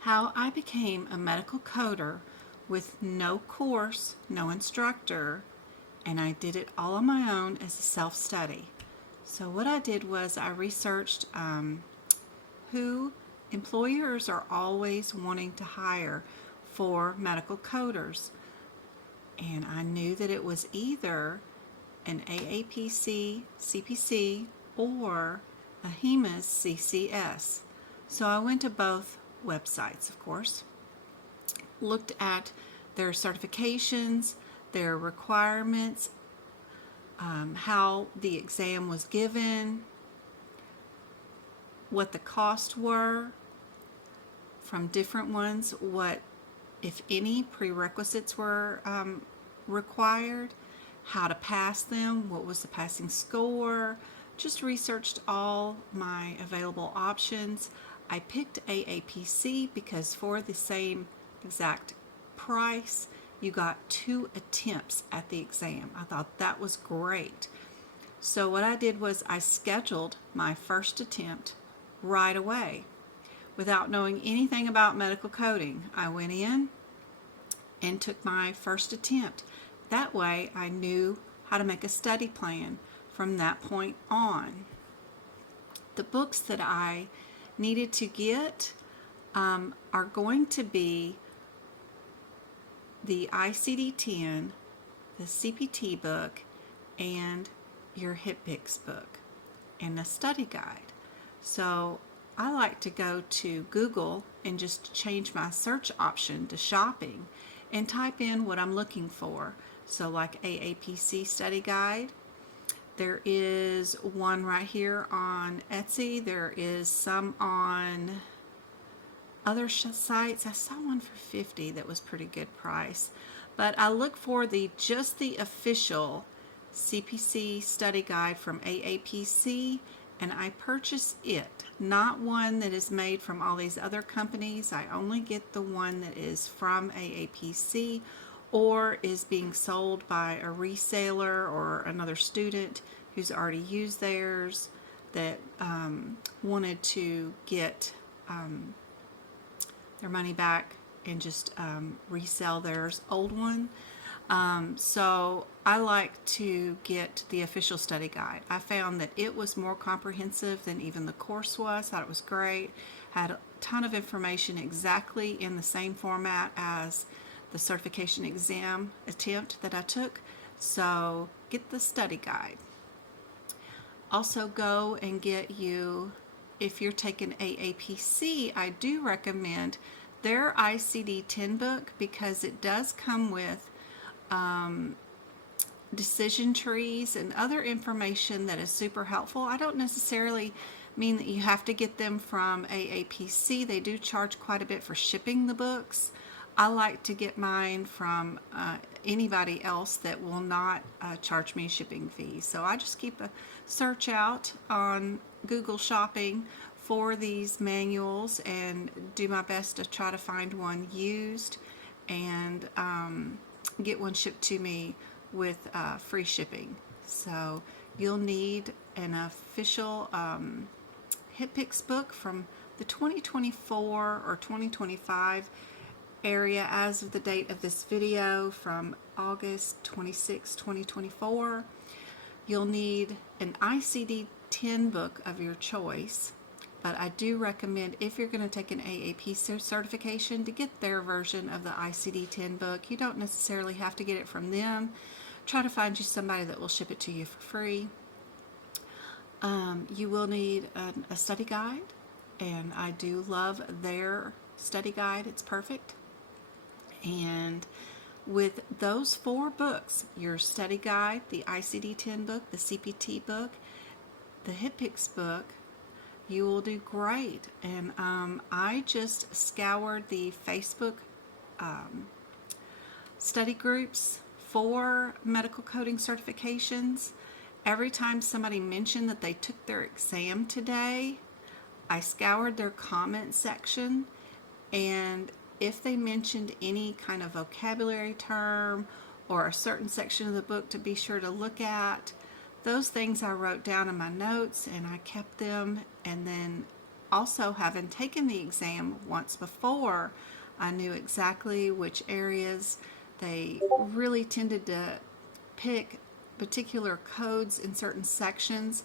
How I became a medical coder with no course, no instructor, and I did it all on my own as a self-study. So what I did was I researched who employers are always wanting to hire for medical coders. And I knew that it was either an AAPC CPC or AHIMA's CCS. So I went to both websites, of course, looked at their certifications, their requirements, how the exam was given, what the costs were from different ones, what, if any, prerequisites were required, how to pass them, what was the passing score. Just researched all my available options. I picked AAPC because for the same exact price, you got 2 attempts at the exam. I thought that was great. So what I did was I scheduled my first attempt right away without knowing anything about medical coding. I went in and took my first attempt. That way I knew how to make a study plan from that point on. The books that I needed to get are going to be the ICD-10, the CPT book, and your HIPICS book, and a study guide. So I like to go to Google and just change my search option to shopping and type in what I'm looking for. So like AAPC study guide. There is one right here on Etsy. There is some on other sites. I saw one for $50 that was pretty good price. But I look for just the official CPC study guide from AAPC, and I purchase it, not one that is made from all these other companies. I only get the one that is from AAPC or is being sold by a reseller or another student who's already used theirs that wanted to get their money back and just resell theirs old one. So I like to get the official study guide. I found that it was more comprehensive than even the course was. Thought it was great. Had a ton of information exactly in the same format as the certification exam attempt that I took. So get the study guide. Also go and get you, if you're taking AAPC, I do recommend their ICD-10 book because it does come with decision trees and other information that is super helpful. I don't necessarily mean that you have to get them from AAPC. They do charge quite a bit for shipping the books. I like to get mine from anybody else that will not charge me shipping fees. So I just keep a search out on Google Shopping for these manuals and do my best to try to find one used and get one shipped to me with free shipping. So you'll need an official HIPICS book from the 2024 or 2025 area as of the date of this video, from August 26, 2024. You'll need an ICD-10 book of your choice, but I do recommend, if you're going to take an AAPC certification, to get their version of the ICD-10 book. You don't necessarily have to get it from them. Try to find you somebody that will ship it to you for free. You will need a study guide, and I do love their study guide. It's perfect. And with those 4 books, your study guide, the ICD-10 book, the CPT book, the HIPICS book, you will do great. And I just scoured the Facebook study groups for medical coding certifications. Every time somebody mentioned that they took their exam today, I scoured their comment section, and if they mentioned any kind of vocabulary term or a certain section of the book to be sure to look at, those things I wrote down in my notes and I kept them, and then also having taken the exam once before, I knew exactly which areas they really tended to pick particular codes in certain sections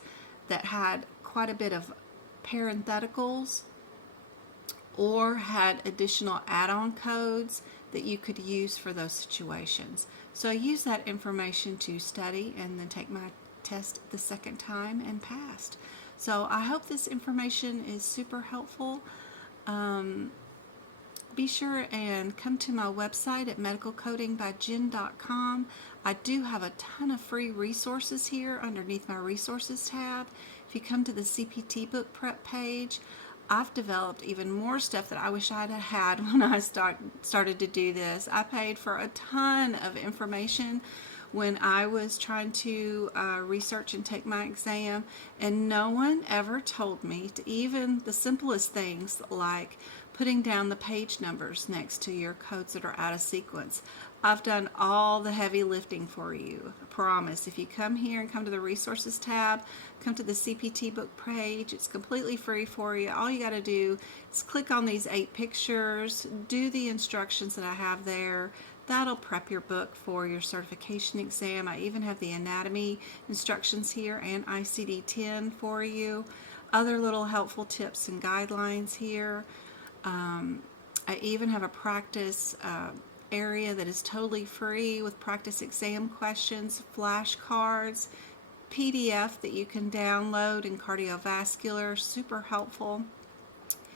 that had quite a bit of parentheticals or had additional add-on codes that you could use for those situations. So I use that information to study and then take my test the second time and passed. So I hope this information is super helpful. Be sure and come to my website at medicalcodingbyjen.com. I do have a ton of free resources here underneath my resources tab. If you come to the CPT book prep page, I've developed even more stuff that I wish I'd had when I started to do this. I paid for a ton of information when I was trying to research and take my exam, and no one ever told me to even the simplest things like putting down the page numbers next to your codes that are out of sequence. I've done all the heavy lifting for you, I promise. If you come here and come to the resources tab, come to the CPT book page, it's completely free for you. All you got to do is click on these 8 pictures, do the instructions that I have there. That'll prep your book for your certification exam. I even have the anatomy instructions here and ICD-10 for you. Other little helpful tips and guidelines here. I even have a practice area that is totally free with practice exam questions, flashcards, PDF that you can download in cardiovascular, super helpful.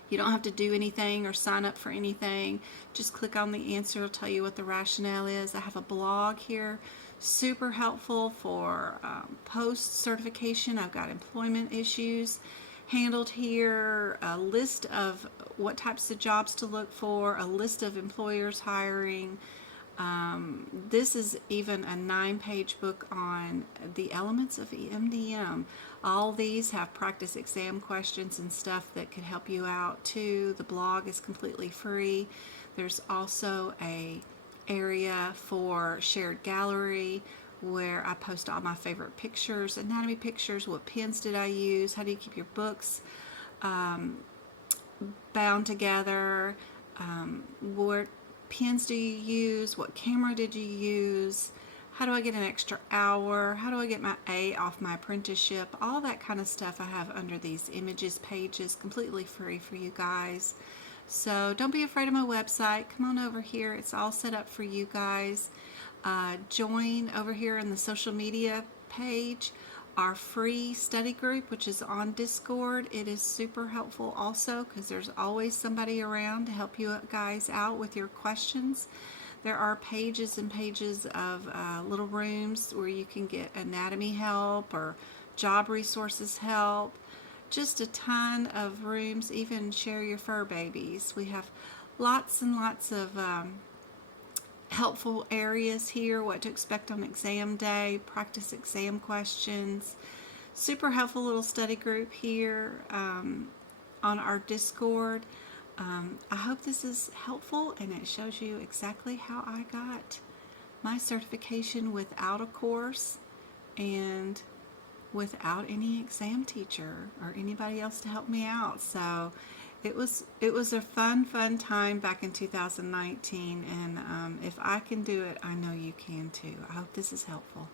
You don't have to do anything or sign up for anything. Just click on the answer, it'll tell you what the rationale is. I have a blog here, super helpful for post-certification. I've got employment issues handled here, a list of what types of jobs to look for, a list of employers hiring. This is even a 9-page book on the elements of MDM. All these have practice exam questions and stuff that could help you out too. The blog is completely free. There's also a area for shared gallery where I post all my favorite pictures, anatomy pictures, what pens did I use, how do you keep your books bound together, what pens do you use, what camera did you use, how do I get an extra hour, how do I get my A off my apprenticeship, all that kind of stuff I have under these images pages, completely free for you guys. So don't be afraid of my website. Come on over here. It's all set up for you guys. Join over here in the social media page our free study group, which is on Discord. It is super helpful also because there's always somebody around to help you guys out with your questions. There are pages and pages of little rooms where you can get anatomy help or job resources help. Just a ton of rooms, even share your fur babies. We have lots and lots of helpful areas here, what to expect on exam day, practice exam questions. Super helpful little study group here on our Discord. I hope this is helpful and it shows you exactly how I got my certification without a course and without any exam teacher or anybody else to help me out. So it was a fun time back in 2019, and if I can do it, I know you can too. I hope this is helpful.